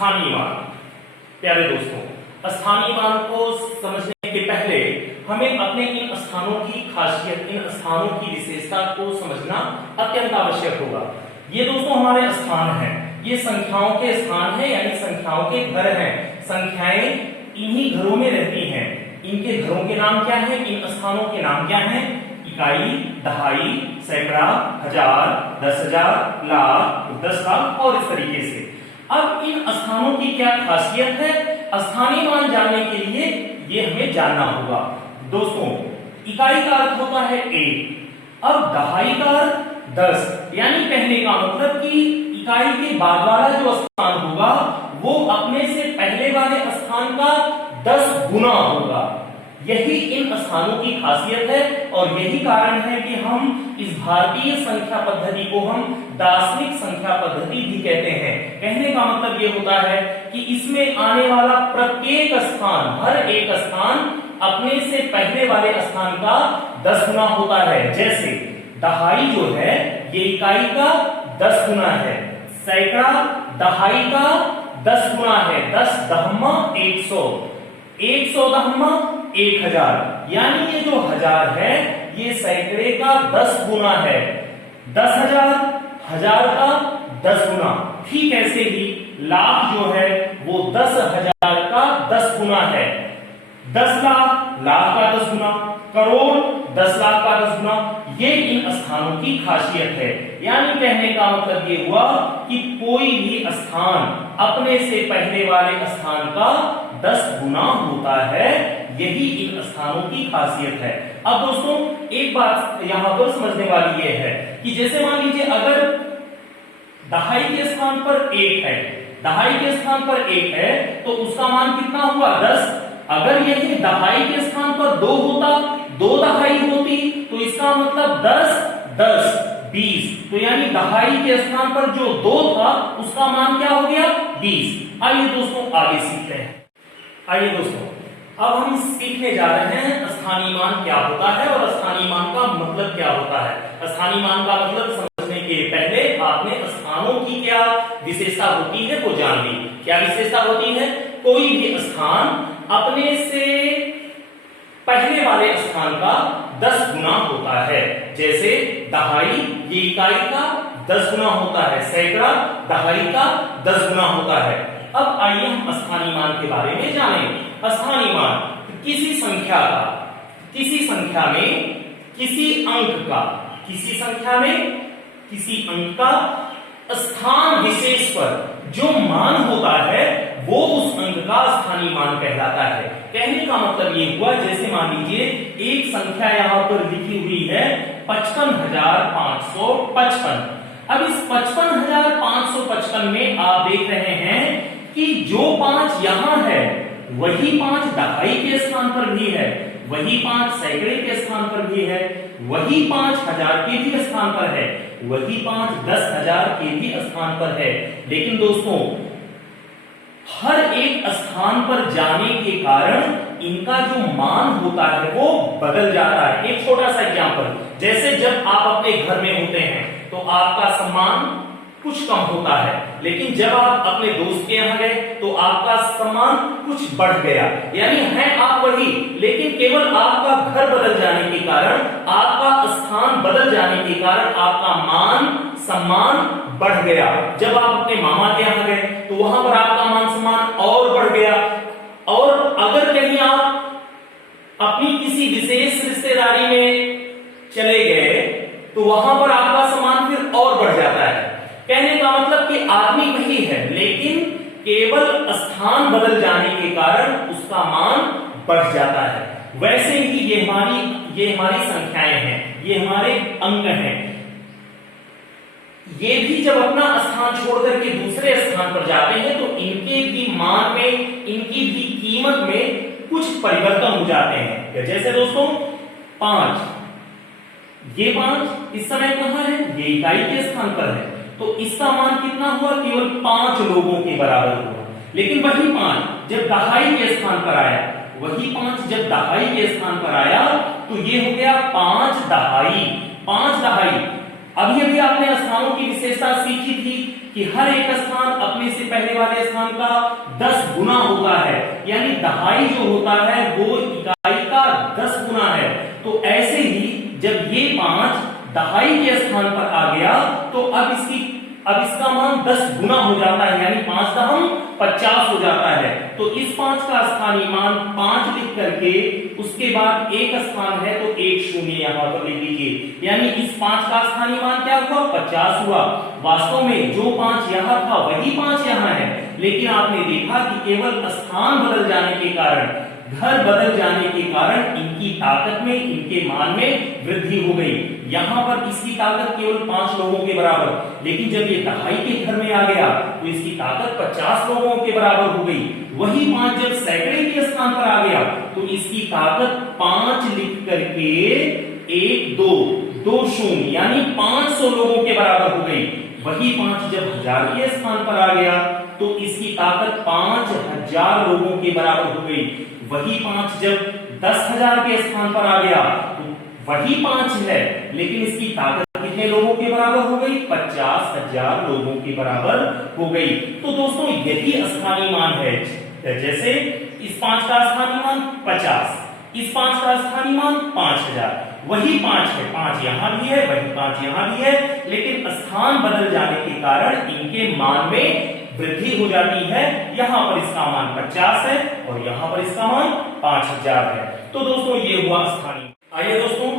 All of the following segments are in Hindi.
स्थानीय मान। प्यारे दोस्तों, स्थानीय मान को समझने के पहले हमें अपने इन स्थानों की खासियत, इन स्थानों की विशेषता को समझना अत्यंत आवश्यक होगा। ये दोस्तों हमारे स्थान हैं, ये संख्याओं के स्थान हैं, यानी संख्याओं के घर हैं। संख्याएं इन्हीं घरों में रहती हैं। इनके घरों के नाम क्या हैं? इन स्थानों के नाम क्या हैं? इकाई, दहाई, सैकड़ा, हजार, 10,000, लाख, 10 लाख और इस तरीके से। अब इन स्थानों की क्या खासियत है? स्थानीय मान जानने के लिए ये हमें जानना होगा। दोस्तों, इकाई का अर्थ होता है 1। अब दहाई का अर्थ 10, यानी कहने का मतलब कि इकाई के बाद वाला जो स्थान होगा वो अपने से पहले वाले स्थान का 10 गुना होगा। यही इन स्थानों की खासियत है और यही कारण है कि हम इस भारतीय संख्या पद्धति को हम दार्शनिक संख्या पद्धति भी कहते हैं। कहने का मतलब ये होता है कि इसमें आने वाला प्रत्येक स्थान, हर एक स्थान अपने से पहले वाले स्थान का 10 गुना होता है। जैसे दहाई जो है ये इकाई का 10 गुना है, सैकड़ा दहाई का 10 गुना है, 10 दहम्मा 100, 100 दहम्मा 1000, यानी ये जो 1000 है ये सैकड़े का 10 गुना है। 10,000 1000 का 10 गुना। ठीक ऐसे ही लाख जो है वो 10,000 का 10 गुना है। 10 लाख लाख का 10 गुना, करोड़ 10 लाख का 10 गुना। ये इन स्थानों की खासियत है। यानी कहने का मतलब ये हुआ कि कोई भी स्थान अपने से पहले वाले स्थान का 10 गुना होता है। यही इन स्थानों की खासियत है। अब दोस्तों एक बात यहां पर समझने वाली ये है कि जैसे मान लीजिए अगर दहाई के स्थान पर 1 है, दहाई के स्थान पर 1 है तो उसका मान कितना हुआ? 10। अगर यही दहाई के स्थान पर 2 होता, 2 दहाई होती, तो इसका मतलब 10 10 20। तो यानी दहाई के स्थान पर जो 2 था उसका मान क्या हो गया? 20। आइए दोस्तों आगे सीखते हैं। आइए दोस्तों अब हम सीखने जा रहे हैं स्थानीय मान क्या होता है और स्थानीय मान का मतलब क्या होता है। स्थानीय मान का मतलब समझने के पहले आपने स्थानों की क्या विशेषता होती है वो जान ली। क्या विशेषता होती है? कोई भी स्थान अपने से पहले वाले स्थान का 10 गुना होता है। जैसे दहाई ये इकाई का 10 गुना होता है, सैकड़ा दहाई का 10 गुना होता है। अब आइए हम स्थानीय मान के बारे में जानें। स्थानीय मान किसी संख्या का, किसी संख्या में किसी अंक का, किसी संख्या में किसी अंक का स्थान विशेष पर जो मान होता है वो उस अंक का स्थानीय मान कहलाता है। कहने का मतलब ये हुआ, जैसे मान लीजिए एक संख्या यहां पर लिखी हुई है 55,555। अब इस 55,555 में आप देख रहे हैं कि जो 5 यहां है वही 5 दहाई के स्थान पर भी है, वही 5 सैकड़े के स्थान पर भी है, वही 5 1000 के भी स्थान पर है, वही 5 10,000 के भी स्थान पर है। लेकिन दोस्तों हर एक स्थान पर जाने के कारण इनका जो मान होता है वो बदल जाता है। एक छोटा सा एग्जांपल, जैसे जब आप अपने घर में होते हैं तो आपका सम्मान कुछ कम होता है, लेकिन जब आप अपने दोस्त के यहाँ गए तो आपका सम्मान कुछ बढ़ गया। यानी है आप वही, लेकिन केवल आपका घर बदल जाने के कारण, आपका स्थान बदल जाने के कारण आपका मान सम्मान बढ़ गया। जब आप अपने मामा के यहाँ गए तो वहां पर आपका मान सम्मान और बढ़ गया। और अगर कहीं आप अपनी किसी विशेष रिश्तेदारी में चले गए तो वहां पर आपका सम्मान फिर और बढ़ जाता है। कहने का मतलब कि आदमी वही है, लेकिन केवल स्थान बदल जाने के कारण उसका मान बढ़ जाता है। वैसे ही ये हमारी संख्याएं हैं, ये हमारे अंक हैं। ये भी जब अपना स्थान छोड़कर के दूसरे स्थान पर जाते हैं तो इनके भी मान में, इनकी भी कीमत में कुछ परिवर्तन हो जाते हैं। जैसे दोस्तों 5, ये 5 इस समय कहां है? ये इकाई के स्थान पर है, तो इसका मान कितना हुआ? केवल 5 लोगों के बराबर हुआ। लेकिन वही 5 जब दहाई के स्थान पर आया, वही 5 जब दहाई के स्थान पर आया तो ये हो गया 5 दहाई, 5 दहाई। अभी अभी आपने स्थानों की विशेषता सीखी थी कि हर एक स्थान अपने से पहले वाले स्थान का 10 गुना होता है, यानी दहाई जो होता है वो इकाई का 10 गुना है। तो ऐसे ही जब ये 5 दहाई के स्थान पर आ गया तो अब इसका मान 10 गुना हो जाता है, यानी 5 दहम 50 हो जाता है। तो इस 5 का स्थानीय मान 5 लिख करके उसके बाद एक स्थान है तो एक शून्य यहां पर लिख लीजिए, यानी इस 5 का स्थानीय मान क्या हुआ, 50 हुआ। वास्तव में जो 5 यहां था वही 5 यहां है, लेकिन आपने देखा कि केवल स्थान बदल जाने के कारण, घर बदल जाने के कारण इनकी ताकत में, इनके मान में वृद्धि हो गई। यहां पर इसकी ताकत केवल 5 लोगों के बराबर, लेकिन जब ये दहाई के घर में आ गया तो इसकी ताकत 50 लोगों के बराबर हो गई। वही 5 जब सैकड़े के स्थान पर आ गया तो इसकी ताकत 5 लिख करके 1 2 2 शून्य यानी 500 लोगों के बराबर हो गई। वही 5 जब 1000 के स्थान पर आ गया तो इसकी ताकत 5000 लोगों के बराबर हो गई। वही 5 जब 10,000 के स्थान पर आ गया तो वही 5 है, लेकिन इसकी ताकत कितने लोगों के बराबर हो गई, 50,000 लोगों के बराबर हो गई। तो दोस्तों यही स्थानीय मान है। जैसे इस 5 का स्थानीय मान 50, इस 5 का स्थानीय मान 5000, वही 5 है, 5 यहां भी है, वही 5 यहां भी है, लेकिन स्थान बदल जाने के कारण इनके मान में वृद्धि हो जाती है। यहां पर इसका मान 50 है और यहां पर इसका मान 5000 है। तो दोस्तों ये हुआ स्थानीय। आइए दोस्तों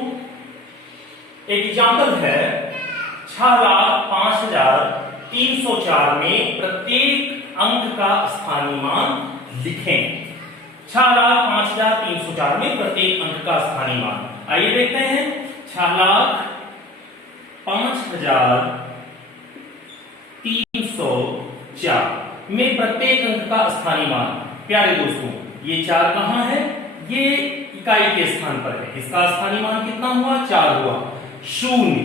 एक एग्जांपल है, 6,05,304 में प्रत्येक अंक का स्थानीय मान लिखें। 6,05,304 में प्रत्येक अंक का स्थानीय मान, आइए देखते हैं। 6,05,304 में प्रत्येक अंक का स्थानीय मान। प्यारे दोस्तों ये 4 कहां है, ये इकाई के स्थान पर है, इसका स्थानीय मान कितना हुआ, 4 हुआ। शून्य,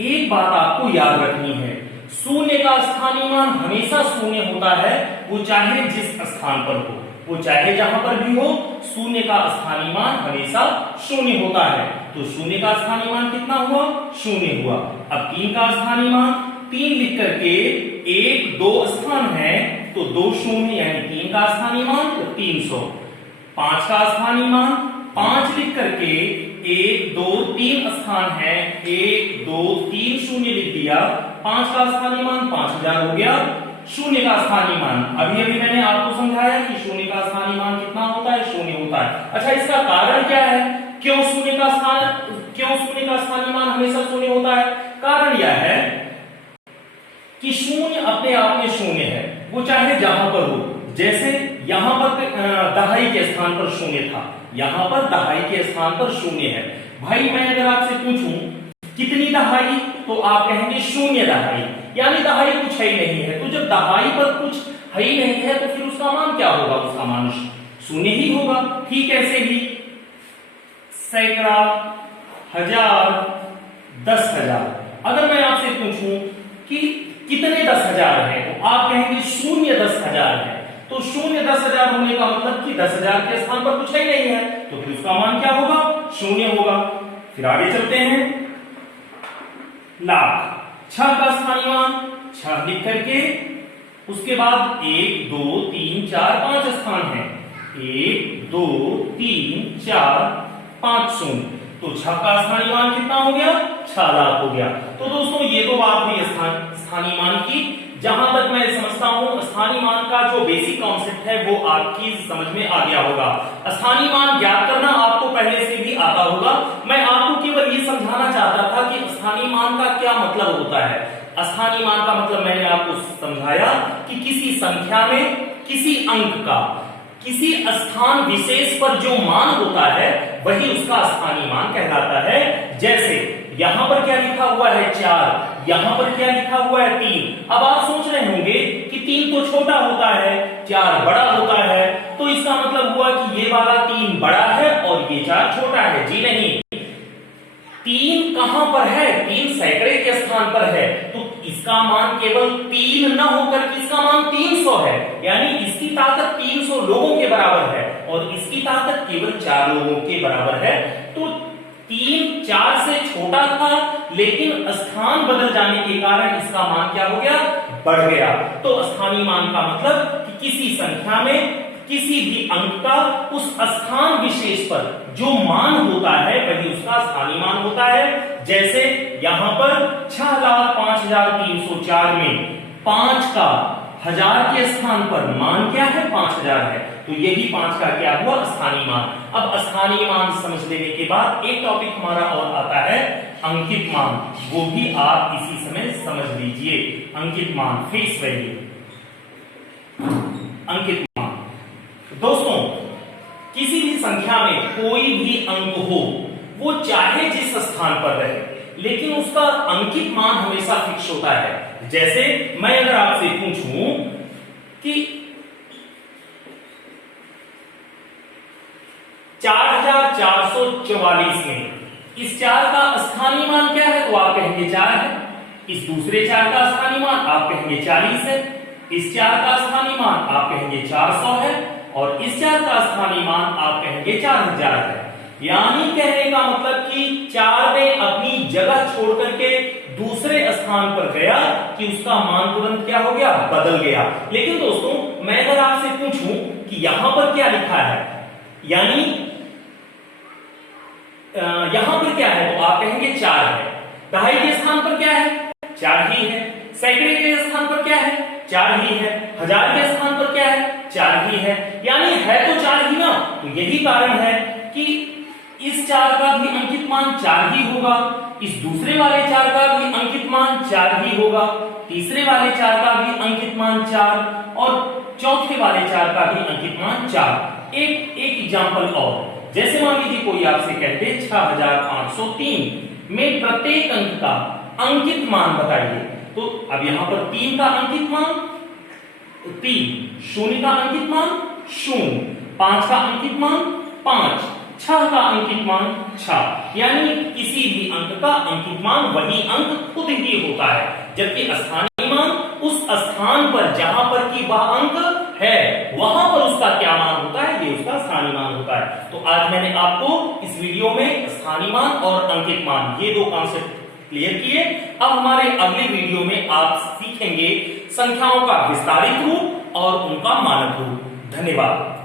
एक बात आपको याद रखनी है, शून्य का स्थानीय मान हमेशा शून्य होता है, वो चाहे जिस स्थान पर हो, वो चाहे जहां पर भी हो, शून्य का स्थानीय मान हमेशा शून्य होता है। तो शून्य का स्थानीय मान कितना हुआ, शून्य हुआ। अब 3 का स्थानीय मान, 3 लिख करके 1 2 स्थान है तो 2 शून्य यानी 3 का स्थानीय मान तो 300। 5 का स्थानीय मान, 5 लिख करके 1 2 3 स्थान है, 1 2 3 शून्य लिख दिया, 5 का स्थानीय मान 5000 हो गया। शून्य का स्थानीय मान, अभी अभी मैंने आपको समझाया कि शून्य का स्थानीय मान कितना होता है, शून्य होता है। अच्छा इसका कारण क्या है, क्यों शून्य का स्थानीय मान हमेशा शून्य होता है? कारण यह है कि शून्य अपने आप में शून्य है, वो चाहे जहां पर हो। जैसे यहां पर दहाई के स्थान पर शून्य था, यहां पर दहाई के स्थान पर शून्य है। भाई मैं अगर आपसे पूछूं कितनी दहाई, तो आप कहेंगे शून्य दहाई, यानी दहाई कुछ है ही नहीं है। तो जब दहाई पर कुछ है ही नहीं है तो फिर उसका मान क्या होगा, उसका मान शून्य ही होगा। ठीक ऐसे ही सैकड़ा, हजार, 10,000, अगर मैं आपसे पूछूं कि कितने 10,000 है तो आप कहेंगे शून्य 10,000 है। तो शून्य 10,000 होने का मतलब कि 10,000 के स्थान पर कुछ ही नहीं है, तो फिर उसका मान क्या होगा, शून्य होगा। फिर आगे चलते हैं, लाख, 6 का स्थानीय मान, 6 लिख करके उसके बाद 1 2 3 4 5 स्थान है, 1 2 3 4 5 शून्य, तो 6 का स्थानीय मान कितना हो गया, 6 लाख हो गया। तो दोस्तों ये तो बात हुई स्थानीय मान की। जहां तक मैं समझता हूं स्थानीय मान का जो बेसिक कॉन्सेप्ट है वो आपकी समझ में आ गया होगा। स्थानीय मान ज्ञात करना आपको पहले से भी आता होगा। मैं आपको केवल ये समझाना चाहता था कि स्थानीय मान का क्या मतलब होता है। स्थानीय मान का मतलब मैंने आपको समझाया कि किसी संख्या में किसी अंक का किसी स्थान विशेष पर जो मान होता है वही उसका स्थानीय मान कहलाता है। जैसे यहां पर क्या लिखा हुआ है, 4, यहां पर क्या लिखा हुआ है, 3। अब आप सोच रहे होंगे कि 3 तो छोटा होता है, 4 बड़ा होता है, तो इसका मतलब हुआ कि ये वाला 3 बड़ा है और ये 4 छोटा है। जी नहीं, 3 कहां पर है, 3 सैकड़े के स्थान पर है, तो इसका मान केवल 3 न होकर इसका मान 300 है, यानी इसकी ताकत 300 लोगों के बराबर है और इसकी ताकत केवल 4 लोगों के बराबर है। तो 3 4 से छोटा था लेकिन स्थान बदल जाने के कारण इसका मान क्या हो गया, बढ़ गया। तो स्थानीय मान का मतलब कि किसी संख्या में किसी भी अंक का उस स्थान विशेष पर जो मान होता है वही उसका स्थानीय मान होता है। जैसे यहां पर 6,05,304 में 5 का 1000 के स्थान पर मान क्या है, 5000 है, तो यही 5 का क्या हुआ, स्थानीय मान। अब स्थानीय मान समझ लेने के बाद एक टॉपिक हमारा और आता है अंकित मान, वो भी आप इसी समय समझ लीजिए। अंकित मान, फेस वैल्यू, अंकित मान। दोस्तों, किसी भी संख्या में कोई भी अंक हो, वो चाहे जिस स्थान पर रहे, लेकिन उसका अंकित मान हमेशा फिक्स होता है। जैसे मैं अगर आपसे पूछूं कि 4444 में इस 4 का स्थानीय मान क्या है, तो आप कहेंगे 4 है। इस दूसरे 4 का स्थानीय मान आप कहेंगे 40 है। इस 4 का स्थानीय मान आप कहेंगे 400 है, और इस 4 का स्थानीय मान आप कहेंगे 4000 है। यानी कहने का मतलब कि 4 ने अपनी जगह छोड़ करके दूसरे स्थान पर गया कि उसका मान तुरंत क्या हो गया, बदल गया। लेकिन दोस्तों, मैं अगर आपसे पूछूं कि यहां पर क्या लिखा है, यानी यहां पर क्या है, तो आप कहेंगे 4 है। दहाई के स्थान पर क्या है, 4 ही है। सैकड़े के स्थान पर क्या है, 4 ही है। 1000 के स्थान पर क्या है, 4 ही है। यानी है तो 4 ही ना। तो यही कारण है कि इस 4 का भी अंकित मान 4 ही होगा, इस दूसरे वाले 4 का भी अंकित मान 4 ही होगा, तीसरे वाले 4 का भी अंकित मान 4, और चौथे वाले 4 का भी अंकित मान 4। एक एग्जांपल और, जैसे मान लीजिए कोई आपसे कहते 6503 में प्रत्येक अंक का अंकित मान बताइए, तो अब यहां पर 3 का अंकित मान 3, 0 का अंकित मान 0, 5 का अंकित मान 5, 6 का अंकित मान 6। यानी किसी भी अंक का अंकित मान वही अंक खुद ही होता है, जबकि स्थानीय मान उस स्थान पर जहां पर कि वह अंक है वहां पर उसका क्या मान होता है, ये उसका स्थानीय मान होता है। तो आज मैंने आपको इस वीडियो में स्थानीय मान और अंकित मान ये 2 कॉन्सेप्ट क्लियर किए। अब हमारे अगले वीडियो में आप सीखेंगे संख्याओं का विस्तारित रूप और उनका मानक रूप। धन्यवाद।